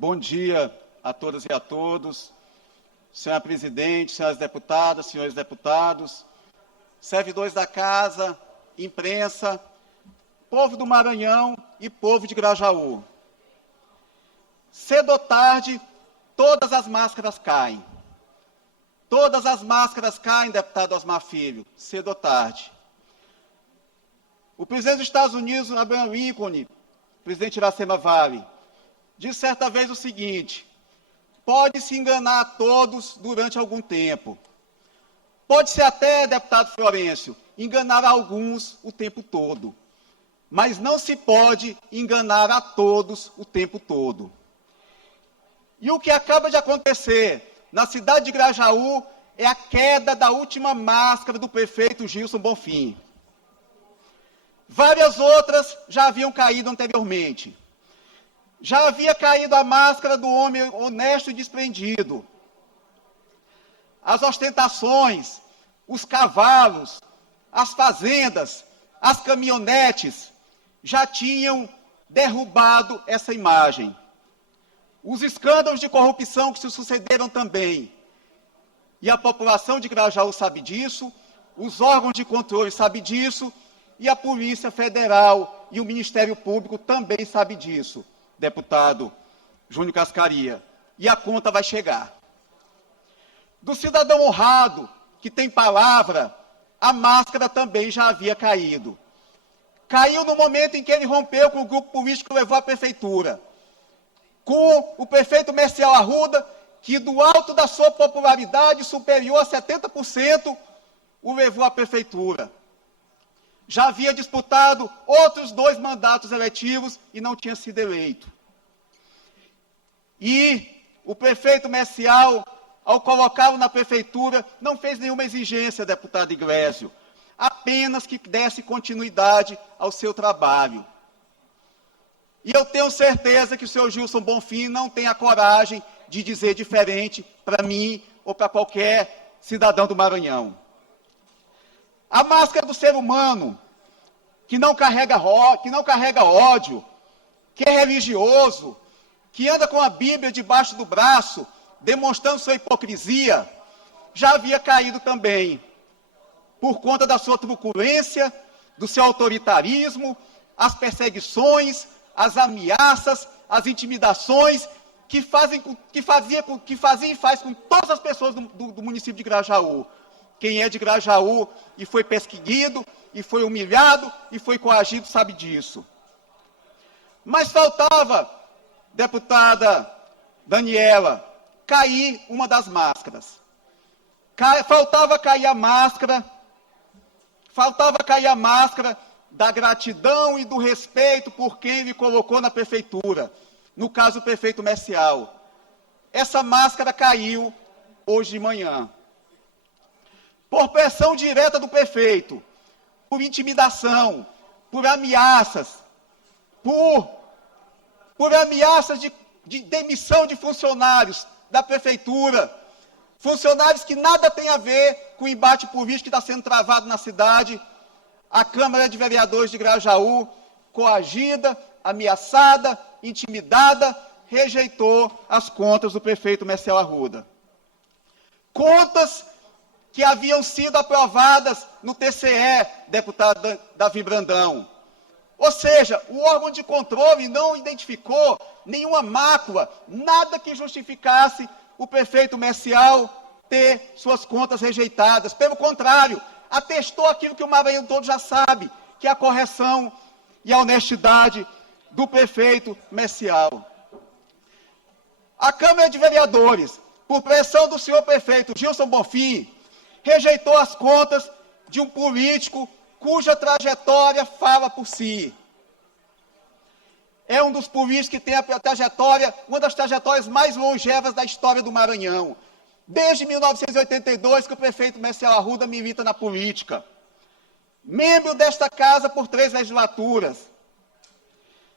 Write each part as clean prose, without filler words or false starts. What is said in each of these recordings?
Bom dia a todas e a todos. Senhora presidente, senhoras deputadas, senhores deputados, servidores da casa, imprensa, povo do Maranhão e povo de Grajaú. Cedo ou tarde, todas as máscaras caem. Todas as máscaras caem, deputado Osmar Filho, cedo ou tarde. O presidente dos Estados Unidos, Abraham Lincoln, presidente Iracema Vale, disse certa vez o seguinte: pode-se enganar a todos durante algum tempo. Pode-se até, deputado Florencio, enganar alguns o tempo todo. Mas não se pode enganar a todos o tempo todo. E o que acaba de acontecer na cidade de Grajaú é a queda da última máscara do prefeito Gilson Bonfim. Várias outras já haviam caído anteriormente. Já havia caído a máscara do homem honesto e desprendido. As ostentações, os cavalos, as fazendas, as caminhonetes já tinham derrubado essa imagem. Os escândalos de corrupção que se sucederam também. E a população de Grajaú sabe disso, os órgãos de controle sabem disso, e a Polícia Federal e o Ministério Público também sabem disso, deputado Júnior Cascaria. E a conta vai chegar. Do cidadão honrado, que tem palavra, a máscara também já havia caído. Caiu no momento em que ele rompeu com o grupo político que levou à prefeitura. Com o prefeito Messiel Arruda, que do alto da sua popularidade superior a 70%, o levou à prefeitura. Já havia disputado outros 2 mandatos eletivos e não tinha sido eleito. E o prefeito Messiel, ao colocá-lo na prefeitura, não fez nenhuma exigência, deputado Iglesio, apenas que desse continuidade ao seu trabalho. E eu tenho certeza que o senhor Gilson Bonfim não tem a coragem de dizer diferente para mim ou para qualquer cidadão do Maranhão. A máscara do ser humano, que não carrega ódio, que é religioso, que anda com a Bíblia debaixo do braço, demonstrando sua hipocrisia, já havia caído também, por conta da sua truculência, do seu autoritarismo, as perseguições, as ameaças, as intimidações que fazia e faz com todas as pessoas do município de Grajaú. Quem é de Grajaú e foi perseguido, e foi humilhado, e foi coagido, sabe disso. Mas faltava, deputada Daniela, cair uma das máscaras. Faltava cair a máscara da gratidão e do respeito por quem ele colocou na prefeitura. No caso, o prefeito Messiel. Essa máscara caiu hoje de manhã. Por pressão direta do prefeito, por intimidação, por ameaças, por ameaças de demissão de funcionários da prefeitura, funcionários que nada têm a ver com o embate político que está sendo travado na cidade. A Câmara de Vereadores de Grajaú, coagida, ameaçada, intimidada, rejeitou as contas do prefeito Messiel Arruda. Contas que haviam sido aprovadas no TCE, deputado Davi Brandão. Ou seja, o órgão de controle não identificou nenhuma mácula, nada que justificasse o prefeito Messiel ter suas contas rejeitadas. Pelo contrário, atestou aquilo que o Maranhão todo já sabe, que é a correção e a honestidade do prefeito Messiel. A Câmara de Vereadores, por pressão do senhor prefeito Gilson Bonfim, rejeitou as contas de um político cuja trajetória fala por si. É um dos políticos que tem uma das trajetórias mais longevas da história do Maranhão. Desde 1982 que o prefeito Messiel Arruda milita na política. Membro desta casa por 3 legislaturas.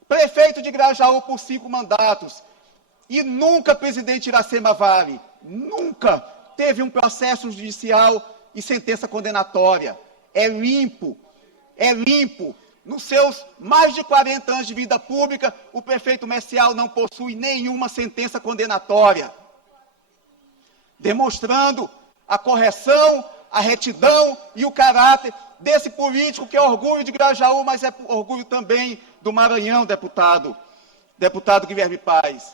Prefeito de Grajaú por 5 mandatos. E nunca, presidente Iracema Vale, nunca teve um processo judicial e sentença condenatória. É limpo. Nos seus mais de 40 anos de vida pública, o prefeito Messial não possui nenhuma sentença condenatória, demonstrando a correção, a retidão e o caráter desse político que é orgulho de Grajaú, mas é orgulho também do Maranhão, deputado Guilherme Paes.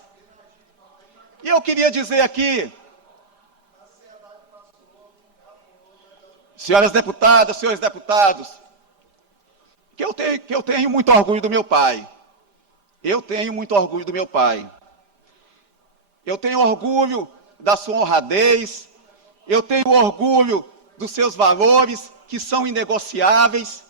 E eu queria dizer aqui, senhoras deputadas, senhores deputados, que eu tenho muito orgulho do meu pai. Eu tenho muito orgulho do meu pai. Eu tenho orgulho da sua honradez, eu tenho orgulho dos seus valores, que são inegociáveis.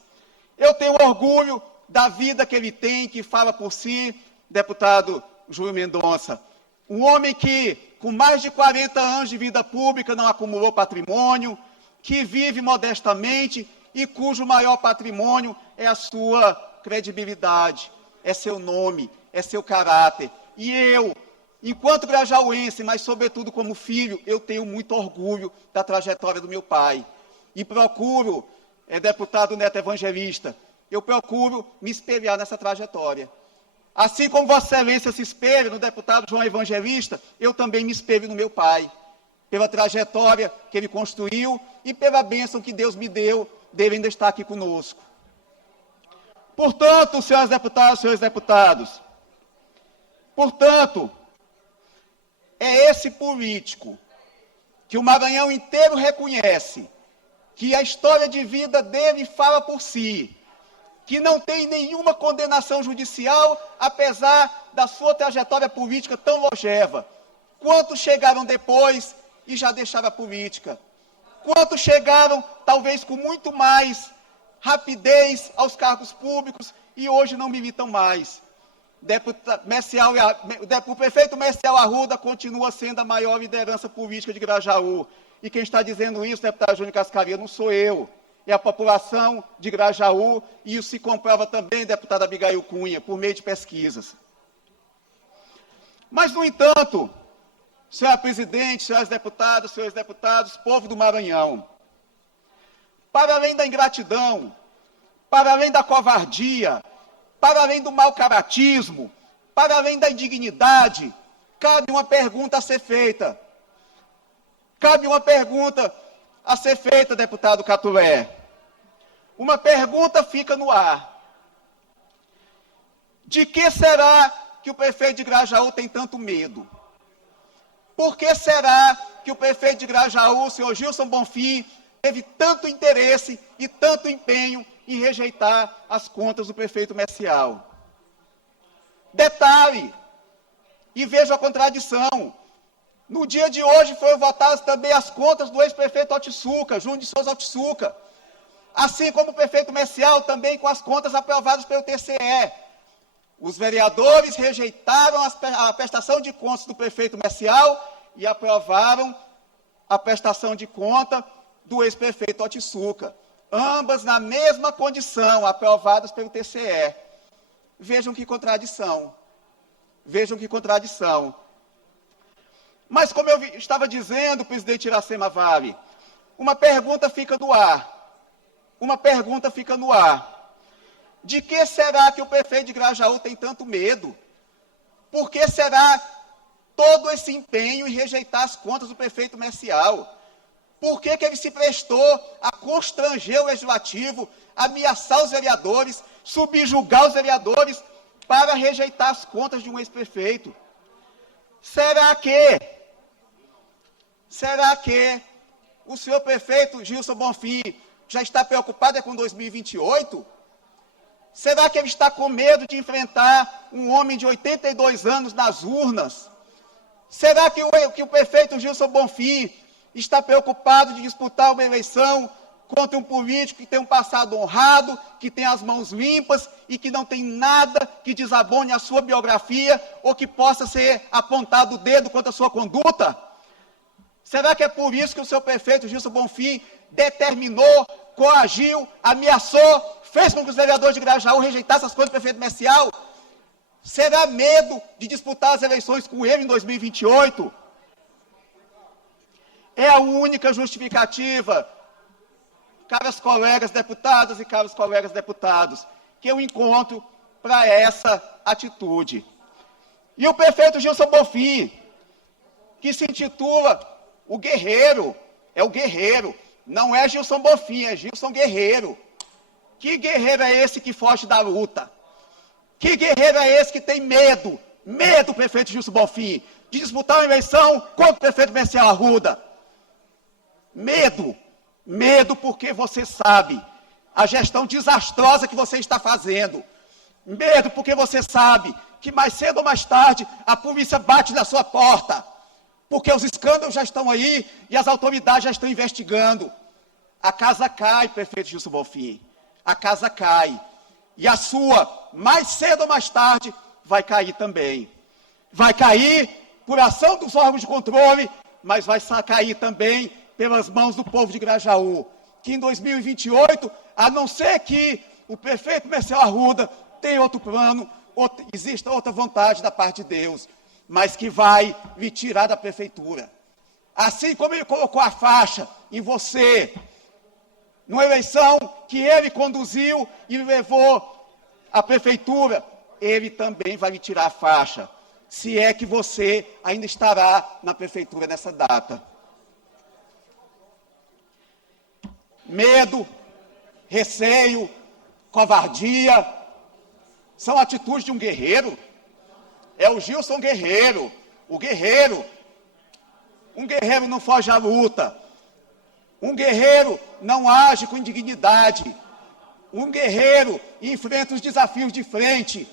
Eu tenho orgulho da vida que ele tem, que fala por si, deputado Júlio Mendonça. Um homem que, com mais de 40 anos de vida pública, não acumulou patrimônio, que vive modestamente e cujo maior patrimônio é a sua credibilidade, é seu nome, é seu caráter. E eu, enquanto grajauense, mas sobretudo como filho, eu tenho muito orgulho da trajetória do meu pai. E procuro, deputado Neto Evangelista, eu procuro me espelhar nessa trajetória. Assim como Vossa Excelência se espelha no deputado João Evangelista, eu também me espelho no meu pai, pela trajetória que ele construiu e pela bênção que Deus me deu, dele ainda estar aqui conosco. Portanto, senhores deputados, portanto, é esse político que o Maranhão inteiro reconhece, que a história de vida dele fala por si, que não tem nenhuma condenação judicial, apesar da sua trajetória política tão longeva. Quantos chegaram depois e já deixaram a política? Quantos chegaram, talvez com muito mais rapidez, aos cargos públicos e hoje não militam mais? O prefeito Messial Arruda continua sendo a maior liderança política de Grajaú. E quem está dizendo isso, deputado Júnior Cascaria, não sou eu. É a população de Grajaú, e isso se comprova também, deputada Abigail Cunha, por meio de pesquisas. Mas, no entanto, senhora presidente, senhores deputados, povo do Maranhão, para além da ingratidão, para além da covardia, para além do mau caratismo, para além da indignidade, cabe uma pergunta a ser feita. Cabe uma pergunta a ser feita, deputado Catulé. Uma pergunta fica no ar. De que será que o prefeito de Grajaú tem tanto medo? Por que será que o prefeito de Grajaú, o senhor Gilson Bonfim, teve tanto interesse e tanto empenho em rejeitar as contas do prefeito Messial? Detalhe, e veja a contradição. No dia de hoje foram votadas também as contas do ex-prefeito Otsuka, Júnior de Souza Otsuka. Assim como o prefeito Messial, também com as contas aprovadas pelo TCE. Os vereadores rejeitaram a prestação de contas do prefeito Messial e aprovaram a prestação de conta do ex-prefeito Otsuka. Ambas na mesma condição, aprovadas pelo TCE. Vejam que contradição. Vejam que contradição. Mas, como eu estava dizendo, presidente Iracema Vale, uma pergunta fica no ar. Uma pergunta fica no ar. De que será que o prefeito de Grajaú tem tanto medo? Por que será todo esse empenho em rejeitar as contas do prefeito Messial? Por que ele se prestou a constranger o legislativo, ameaçar os vereadores, subjugar os vereadores para rejeitar as contas de um ex-prefeito? Será que o senhor prefeito Gilson Bonfim já está preocupado com 2028? Será que ele está com medo de enfrentar um homem de 82 anos nas urnas? Será que o prefeito Gilson Bonfim está preocupado de disputar uma eleição contra um político que tem um passado honrado, que tem as mãos limpas e que não tem nada que desabone a sua biografia ou que possa ser apontado o dedo contra a sua conduta? Será que é por isso que o seu prefeito Gilson Bonfim determinou, coagiu, ameaçou, fez com que os vereadores de Grajaú rejeitassem as coisas do prefeito Messial? Será medo de disputar as eleições com ele em 2028? É a única justificativa, caras colegas deputadas e caros colegas deputados, que eu encontro para essa atitude. E o prefeito Gilson Bonfim, que se intitula o Guerreiro, é o Guerreiro, não é Gilson Bonfim, é Gilson Guerreiro. Que guerreiro é esse que foge da luta? Que guerreiro é esse que tem medo, prefeito Gilson Bonfim, de disputar uma eleição contra o prefeito Marcelo Arruda? Medo porque você sabe a gestão desastrosa que você está fazendo. Medo porque você sabe que mais cedo ou mais tarde a polícia bate na sua porta, porque os escândalos já estão aí e as autoridades já estão investigando. A casa cai, prefeito Gilson Bonfim, a casa cai. E a sua, mais cedo ou mais tarde, vai cair também. Vai cair por ação dos órgãos de controle, mas vai cair também pelas mãos do povo de Grajaú, que em 2028, a não ser que o prefeito Marcelo Arruda tenha outro plano, exista outra vontade da parte de Deus, mas que vai lhe tirar da prefeitura. Assim como ele colocou a faixa em você, numa eleição que ele conduziu e levou à prefeitura, ele também vai lhe tirar a faixa, se é que você ainda estará na prefeitura nessa data. Medo, receio, covardia, são atitudes de um guerreiro. É o Gilson Guerreiro, o guerreiro. Um guerreiro não foge à luta. Um guerreiro não age com indignidade. Um guerreiro enfrenta os desafios de frente.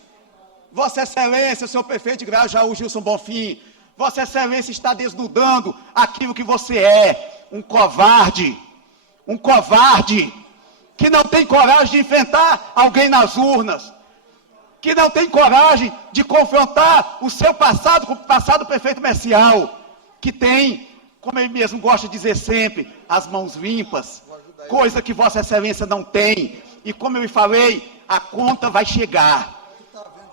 Vossa Excelência, senhor prefeito de Grajaú, Gilson Bonfim, Vossa Excelência está desnudando aquilo que você é, um covarde que não tem coragem de enfrentar alguém nas urnas, que não tem coragem de confrontar o seu passado com o passado do prefeito Marcial, que tem, como ele mesmo gosta de dizer sempre, as mãos limpas, coisa que Vossa Excelência não tem. E como eu lhe falei, a conta vai chegar.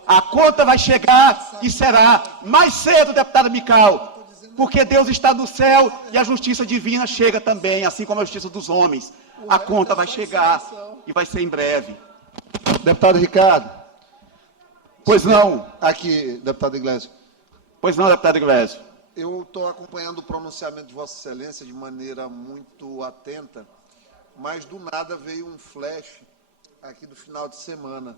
A conta vai chegar e será mais cedo, deputada Mical, porque Deus está no céu e a justiça divina chega também, assim como a justiça dos homens. A conta vai chegar e vai ser em breve. Deputado Ricardo. Pois não. Aqui, deputado Iglesias. Pois não, deputado Iglesias. Eu estou acompanhando o pronunciamento de Vossa Excelência de maneira muito atenta, mas do nada veio um flash aqui do final de semana.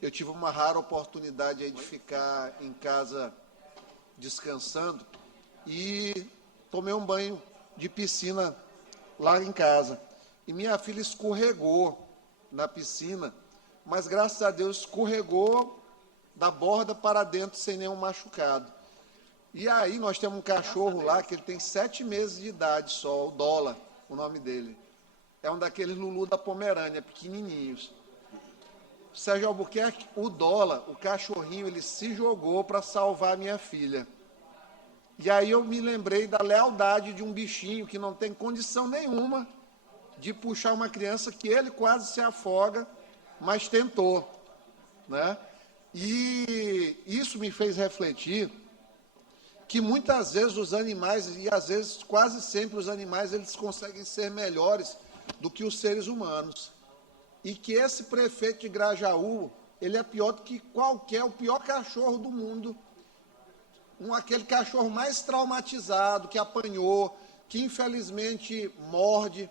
Eu tive uma rara oportunidade aí de ficar em casa descansando e tomei um banho de piscina lá em casa. E minha filha escorregou na piscina, mas graças a Deus escorregou da borda para dentro sem nenhum machucado. E aí nós temos um cachorro lá que ele tem 7 meses de idade só, o Dólar, o nome dele. É um daqueles Lulu da Pomerânia, pequenininhos. Sérgio Albuquerque, o Dólar, o cachorrinho, ele se jogou para salvar a minha filha. E aí eu me lembrei da lealdade de um bichinho que não tem condição nenhuma de puxar uma criança que ele quase se afoga, mas tentou, né? E isso me fez refletir que muitas vezes os animais, e às vezes quase sempre os animais, eles conseguem ser melhores do que os seres humanos. E que esse prefeito de Grajaú, ele é pior do que o pior cachorro do mundo. Aquele cachorro mais traumatizado, que apanhou, que infelizmente morde,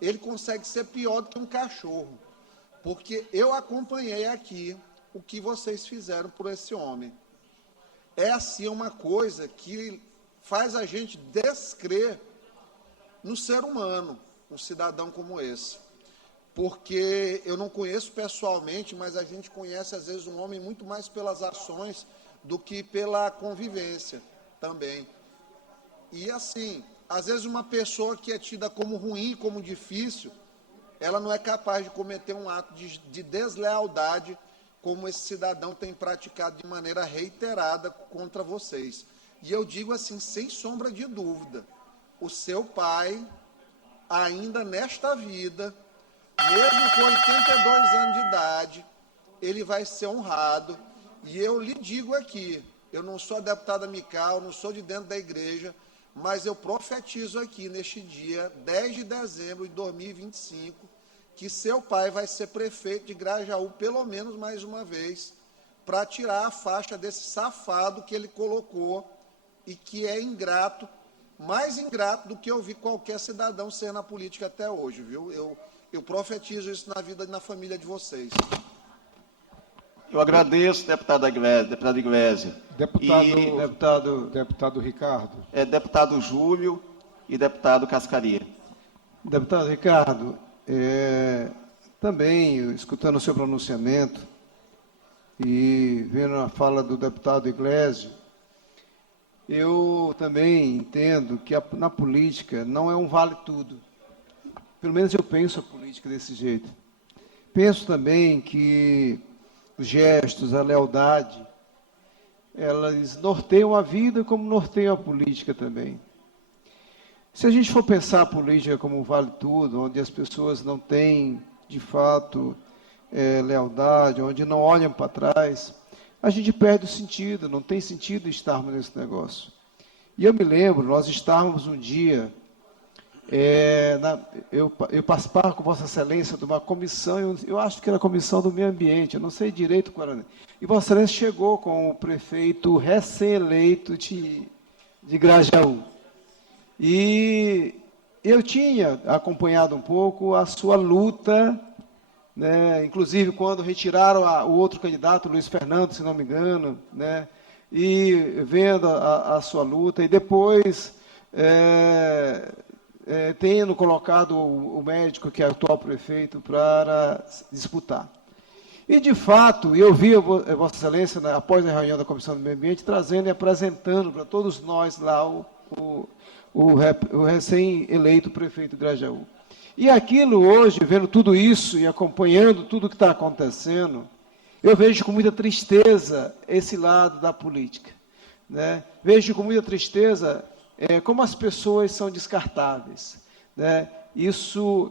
ele consegue ser pior do que um cachorro. Porque eu acompanhei aqui o que vocês fizeram por esse homem. É assim uma coisa que faz a gente descrer no ser humano, um cidadão como esse. Porque eu não conheço pessoalmente, mas a gente conhece, às vezes, um homem muito mais pelas ações do que pela convivência também. E, assim, às vezes uma pessoa que é tida como ruim, como difícil, ela não é capaz de cometer um ato de deslealdade, como esse cidadão tem praticado de maneira reiterada contra vocês. E eu digo assim, sem sombra de dúvida, o seu pai, ainda nesta vida, mesmo com 82 anos de idade, ele vai ser honrado. E eu lhe digo aqui, eu não sou a deputada Mical, não sou de dentro da igreja, mas eu profetizo aqui, neste dia, 10 de dezembro de 2025, que seu pai vai ser prefeito de Grajaú pelo menos mais uma vez, para tirar a faixa desse safado que ele colocou e que é ingrato, mais ingrato do que eu vi qualquer cidadão ser na política até hoje, viu? Eu profetizo isso na vida e na família de vocês. Eu agradeço, deputado Iglésia. Deputado Ricardo. Deputado Júlio e deputado Cascaria. Deputado Ricardo, também, escutando o seu pronunciamento e vendo a fala do deputado Iglesias, eu também entendo que na política não é um vale-tudo. Pelo menos eu penso a política desse jeito. Penso também que os gestos, a lealdade, elas norteiam a vida como norteiam a política também. Se a gente for pensar a política como um vale-tudo, onde as pessoas não têm, de fato, lealdade, onde não olham para trás, a gente perde o sentido, não tem sentido estarmos nesse negócio. E eu me lembro, nós estávamos um dia, eu participava com Vossa Excelência de uma comissão, eu acho que era a comissão do meio ambiente, eu não sei direito qual era. E Vossa Excelência chegou com o prefeito recém-eleito de Grajaú. E eu tinha acompanhado um pouco a sua luta, né, inclusive quando retiraram o outro candidato, Luiz Fernando, se não me engano, né, e vendo a sua luta, e depois tendo colocado o médico, que é o atual prefeito, para disputar. E, de fato, eu vi Vossa Excelência, após a reunião da Comissão do Meio Ambiente, trazendo e apresentando para todos nós lá o recém-eleito prefeito Grajaú. E aquilo hoje, vendo tudo isso e acompanhando tudo que está acontecendo, eu vejo com muita tristeza esse lado da política, né? Vejo com muita tristeza como as pessoas são descartáveis, né? Isso,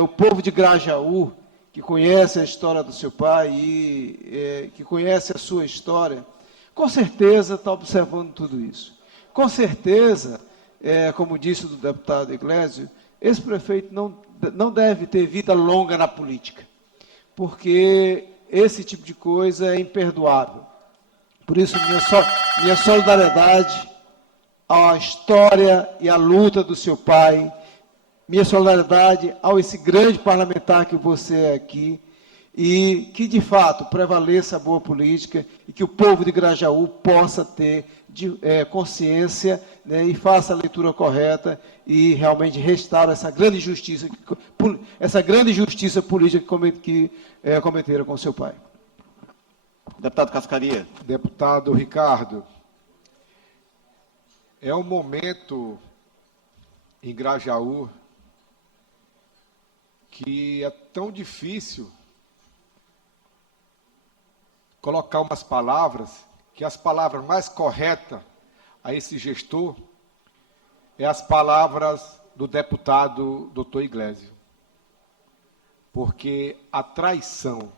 o povo de Grajaú, que conhece a história do seu pai e que conhece a sua história, com certeza está observando tudo isso. Com certeza, como disse o deputado Iglesias, esse prefeito não deve ter vida longa na política, porque esse tipo de coisa é imperdoável. Por isso, minha solidariedade à história e à luta do seu pai, minha solidariedade ao esse grande parlamentar que você é aqui, e que, de fato, prevaleça a boa política e que o povo de Grajaú possa ter consciência, né, e faça a leitura correta e realmente restaure essa grande justiça política que cometeram com seu pai. Deputado Cascaria. Deputado Ricardo, é um momento em Grajaú que é tão difícil colocar umas palavras, que as palavras mais corretas a esse gestor é as palavras do deputado Dr. Iglesias. Porque a traição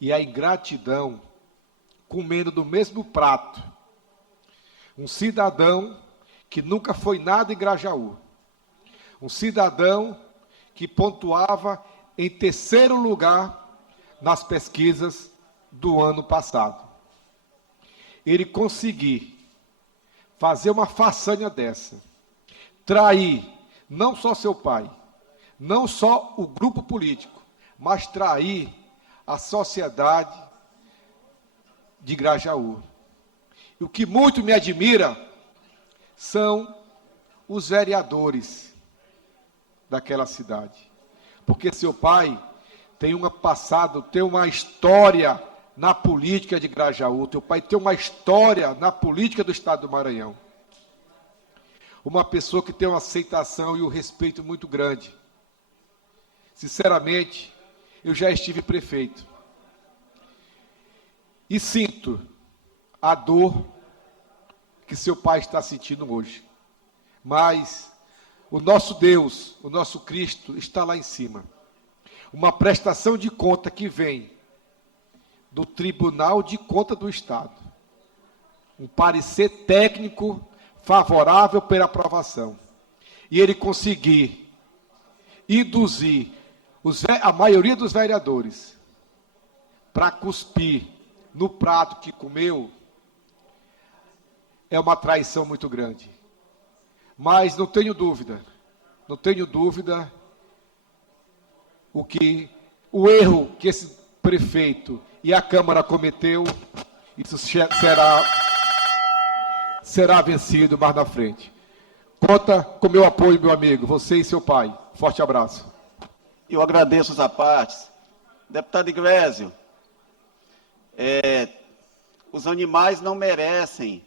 e a ingratidão comendo do mesmo prato, um cidadão que nunca foi nada em Grajaú, um cidadão que pontuava em terceiro lugar nas pesquisas do ano passado. Ele conseguir fazer uma façanha dessa, trair não só seu pai, não só o grupo político, mas trair a sociedade de Grajaú. E o que muito me admira são os vereadores daquela cidade. Porque seu pai tem tem uma história na política de Grajaú, teu pai tem uma história na política do Estado do Maranhão. Uma pessoa que tem uma aceitação e um respeito muito grande. Sinceramente, eu já estive prefeito. E sinto a dor que seu pai está sentindo hoje. Mas o nosso Deus, o nosso Cristo, está lá em cima. Uma prestação de conta que vem do Tribunal de Contas do Estado. Um parecer técnico favorável pela aprovação. E ele conseguir induzir A maioria dos vereadores, para cuspir no prato que comeu, é uma traição muito grande. Mas não tenho dúvida o erro que esse prefeito e a Câmara cometeu, isso será vencido mais na frente. Conta com meu apoio, meu amigo, você e seu pai. Forte abraço. Eu agradeço os apartes. Deputado Iglesio, os animais não merecem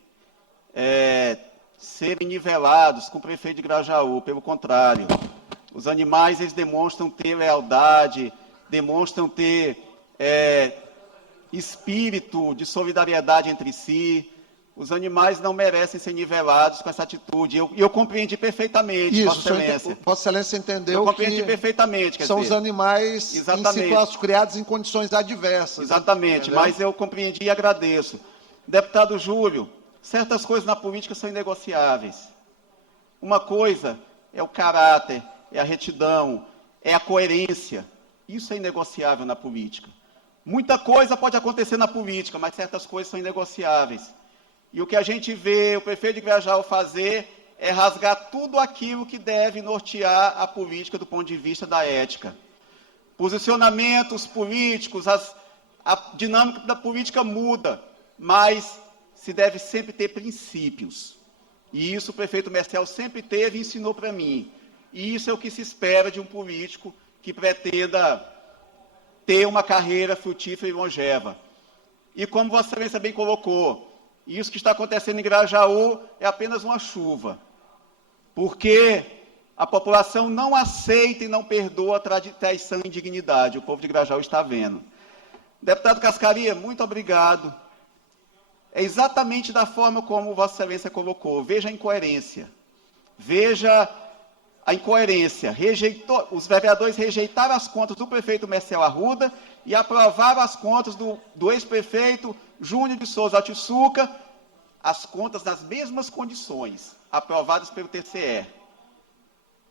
serem nivelados com o prefeito de Grajaú, pelo contrário. Os animais, eles demonstram ter lealdade, demonstram ter espírito de solidariedade entre si. Os animais não merecem ser nivelados com essa atitude. Eu compreendi perfeitamente, Isso, Vossa Excelência. Vossa Excelência entendeu Eu compreendi que perfeitamente. são os animais criados em condições adversas. Exatamente, entendeu? mas eu compreendi e agradeço. Deputado Júlio, certas coisas na política são inegociáveis. Uma coisa é o caráter, é a retidão, é a coerência. Isso é inegociável na política. Muita coisa pode acontecer na política, mas certas coisas são inegociáveis. E o que a gente vê o prefeito de Grajaú fazer é rasgar tudo aquilo que deve nortear a política do ponto de vista da ética. Posicionamentos políticos, a dinâmica da política muda, mas se deve sempre ter princípios. E isso o prefeito Mercel sempre teve e ensinou para mim. E isso é o que se espera de um político que pretenda ter uma carreira frutífera e longeva. E como Vossa Excelência bem colocou, isso que está acontecendo em Grajaú é apenas uma chuva, porque a população não aceita e não perdoa traição e indignidade. O povo de Grajaú está vendo. Deputado Cascaria, muito obrigado. É exatamente da forma como Vossa Excelência colocou. Veja a incoerência. Veja a incoerência. Os vereadores rejeitaram as contas do prefeito Mercel Arruda e aprovaram as contas do ex-prefeito Júnior de Souza Altiçuca, as contas nas mesmas condições, aprovadas pelo TCE.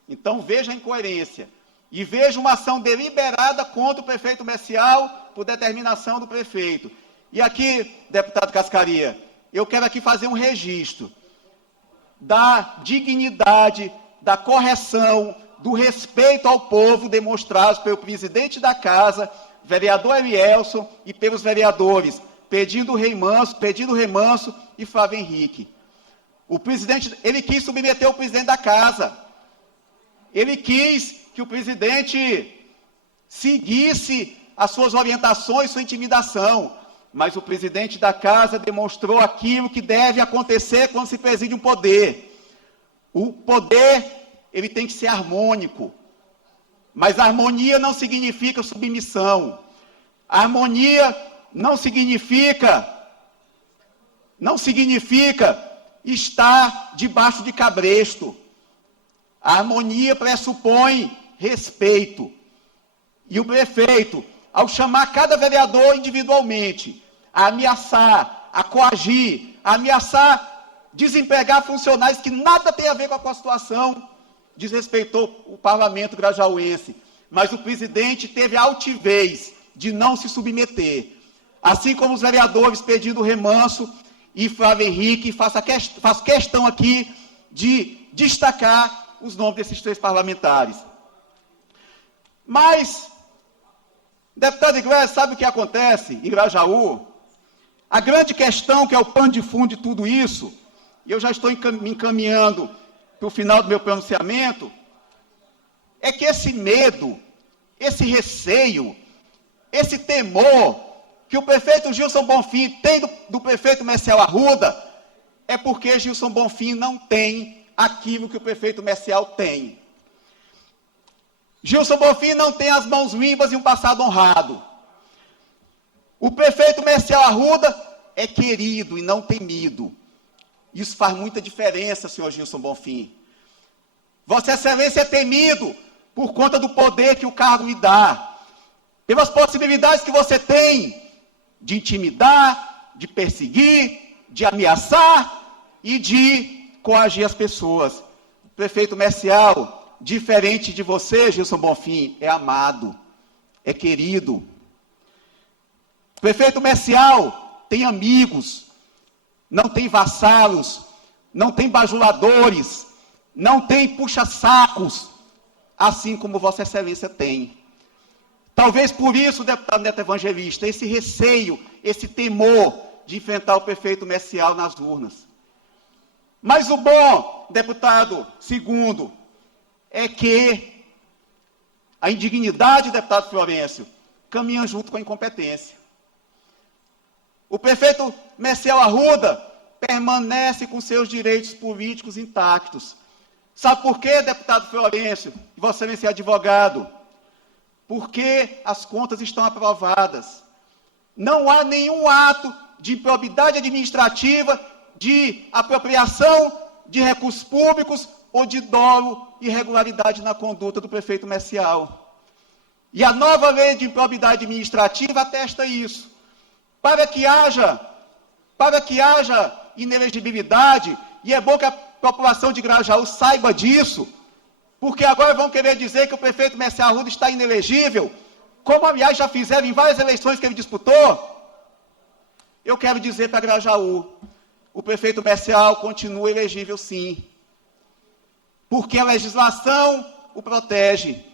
Então, veja a incoerência. E veja uma ação deliberada contra o prefeito Mercel por determinação do prefeito. E aqui, deputado Cascaria, eu quero aqui fazer um registro da dignidade, da correção, do respeito ao povo demonstrados pelo presidente da Casa, vereador Elielson, e pelos vereadores Pedindo Remanso e Flávio Henrique. O presidente, ele quis submeter o presidente da Casa. Ele quis que o presidente seguisse as suas orientações, sua intimidação. Mas o presidente da Casa demonstrou aquilo que deve acontecer quando se preside um poder. O poder, ele tem que ser harmônico. Mas harmonia não significa submissão. Harmonia não significa estar debaixo de cabresto. A harmonia pressupõe respeito. E o prefeito, ao chamar cada vereador individualmente, a ameaçar, a coagir, a ameaçar desempregar funcionários que nada tem a ver com a situação, desrespeitou o parlamento grajaúense. Mas o presidente teve a altivez de não se submeter. Assim como os vereadores Pedindo Remanso e Flávio Henrique, faço questão aqui de destacar os nomes desses três parlamentares. Mas, deputado Iglesias, sabe o que acontece em Grajaú? A grande questão, que é o pano de fundo de tudo isso, e eu já estou me encaminhando para o final do meu pronunciamento, é que esse medo, esse receio, esse temor que o prefeito Gilson Bonfim tem do prefeito Mercel Arruda, é porque Gilson Bonfim não tem aquilo que o prefeito Mercel tem. Gilson Bonfim não tem as mãos limpas e um passado honrado. O prefeito Mercel Arruda é querido e não temido. Isso faz muita diferença, senhor Gilson Bonfim. Vossa Excelência é temido por conta do poder que o cargo lhe dá, pelas possibilidades que você tem de intimidar, de perseguir, de ameaçar e de coagir as pessoas. O prefeito Mercel diferente de você, Gilson Bonfim, é amado, é querido. O prefeito Messial tem amigos, não tem vassalos, não tem bajuladores, não tem puxa-sacos, assim como Vossa Excelência tem. Talvez por isso, deputado Neto Evangelista, esse receio, esse temor de enfrentar o prefeito Messial nas urnas. Mas o bom, deputado segundo, é que a indignidade, deputado Florencio, caminha junto com a incompetência. O prefeito Messial Arruda permanece com seus direitos políticos intactos. Sabe por quê, deputado Florencio? Vossa Excelência é advogado. Porque as contas estão aprovadas. Não há nenhum ato de improbidade administrativa, de apropriação de recursos públicos ou de dolo e irregularidade na conduta do prefeito Messial. E a nova lei de improbidade administrativa atesta isso. Para que haja inelegibilidade, e é bom que a população de Grajaú saiba disso, porque agora vão querer dizer que o prefeito Messial Arruda está inelegível, como, aliás, já fizeram em várias eleições que ele disputou. Eu quero dizer para Grajaú, o prefeito Messial continua elegível, sim, porque a legislação o protege,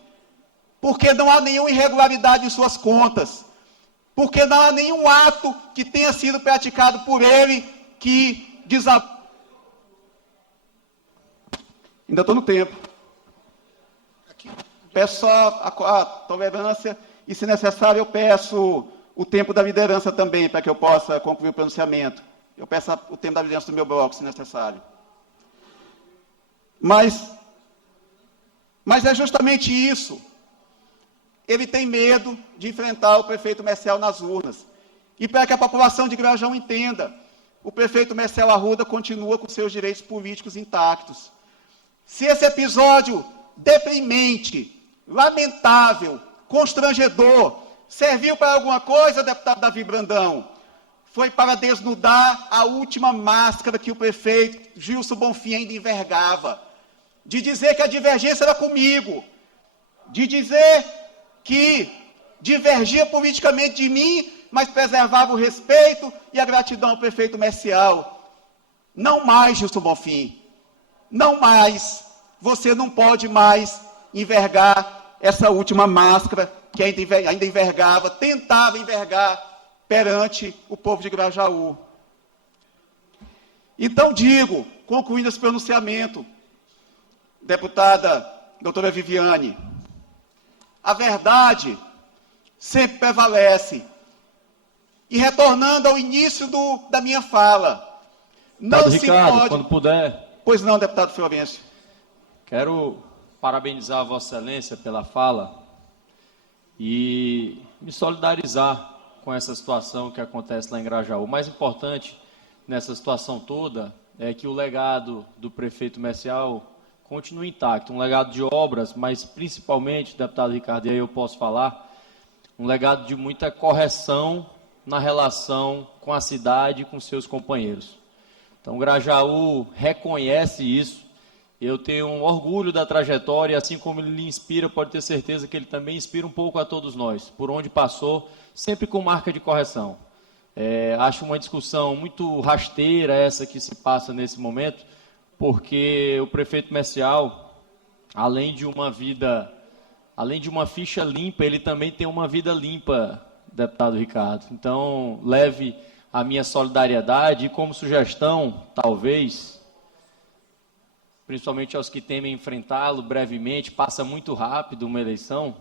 porque não há nenhuma irregularidade em suas contas, porque não há nenhum ato que tenha sido praticado por ele que Ainda estou no tempo. Peço só a tolerância e, se necessário, eu peço o tempo da liderança também, para que eu possa concluir o pronunciamento. Eu peço o tempo da liderança do meu bloco, se necessário. Mas é justamente isso. Ele tem medo de enfrentar o prefeito Messial nas urnas. E para que a população de Grajaú entenda, o prefeito Messial Arruda continua com seus direitos políticos intactos. Se esse episódio deprimente, lamentável, constrangedor, serviu para alguma coisa, deputado Davi Brandão, foi para desnudar a última máscara que o prefeito Gilson Bonfim ainda envergava, de dizer que a divergência era comigo, de dizer que divergia politicamente de mim, mas preservava o respeito e a gratidão ao prefeito Messial. Não mais, Gilson Bonfim. Não mais. Você não pode mais envergar essa última máscara que ainda envergava, tentava envergar perante o povo de Grajaú. Então digo, concluindo esse pronunciamento, deputada doutora Viviane, a verdade sempre prevalece. E retornando ao início da minha fala, não se Ricardo, pode... quando puder. Pois não, deputado Florencio. Quero parabenizar a Vossa Excelência pela fala e me solidarizar com essa situação que acontece lá em Grajaú. O mais importante nessa situação toda é que o legado do prefeito Messial continue intacto, um legado de obras, mas principalmente, deputado Ricardo, e aí eu posso falar, um legado de muita correção na relação com a cidade e com seus companheiros. Então, Grajaú reconhece isso. Eu tenho um orgulho da trajetória, assim como ele lhe inspira, pode ter certeza que ele também inspira um pouco a todos nós, por onde passou, sempre com marca de correção. Acho uma discussão muito rasteira essa que se passa nesse momento, porque o prefeito Messial, além de uma ficha limpa, ele também tem uma vida limpa, deputado Ricardo. Então, leve a minha solidariedade e como sugestão, talvez, principalmente aos que temem enfrentá-lo brevemente, passa muito rápido uma eleição.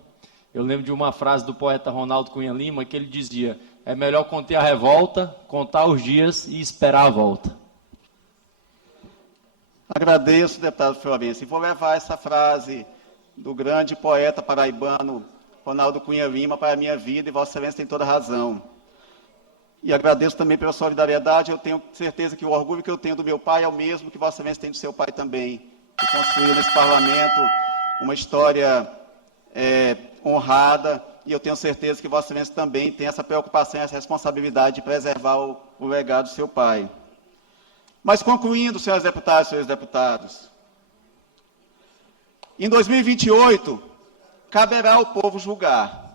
Eu lembro de uma frase do poeta Ronaldo Cunha Lima, que ele dizia: é melhor conter a revolta, contar os dias e esperar a volta. Agradeço, deputado Florencio, e vou levar essa frase do grande poeta paraibano Ronaldo Cunha Lima para a minha vida, e Vossa Excelência tem toda a razão. E agradeço também pela solidariedade. Eu tenho certeza que o orgulho que eu tenho do meu pai é o mesmo que Vossa Excelência tem do seu pai também, que construiu nesse parlamento uma história honrada, e eu tenho certeza que Vossa Excelência também tem essa preocupação e essa responsabilidade de preservar o legado do seu pai. Mas concluindo, senhores deputados e senhores deputados, Em 2028, caberá ao povo julgar.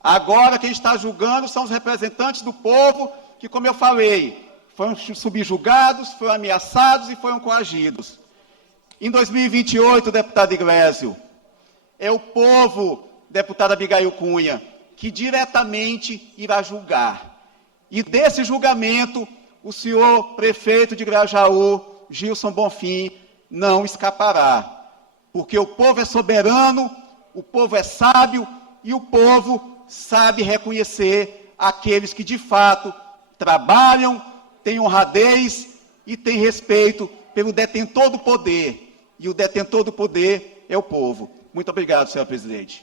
Agora, quem está julgando são os representantes do povo que, como eu falei, foram subjugados, foram ameaçados e foram coagidos. Em 2028, deputado Iglesio, é o povo, deputada Abigail Cunha, que diretamente irá julgar. E desse julgamento, o senhor prefeito de Grajaú, Gilson Bonfim, não escapará. Porque o povo é soberano, o povo é sábio e o povo sabe reconhecer aqueles que, de fato, trabalham, têm honradez e têm respeito pelo detentor do poder. E o detentor do poder é o povo. Muito obrigado, senhor presidente.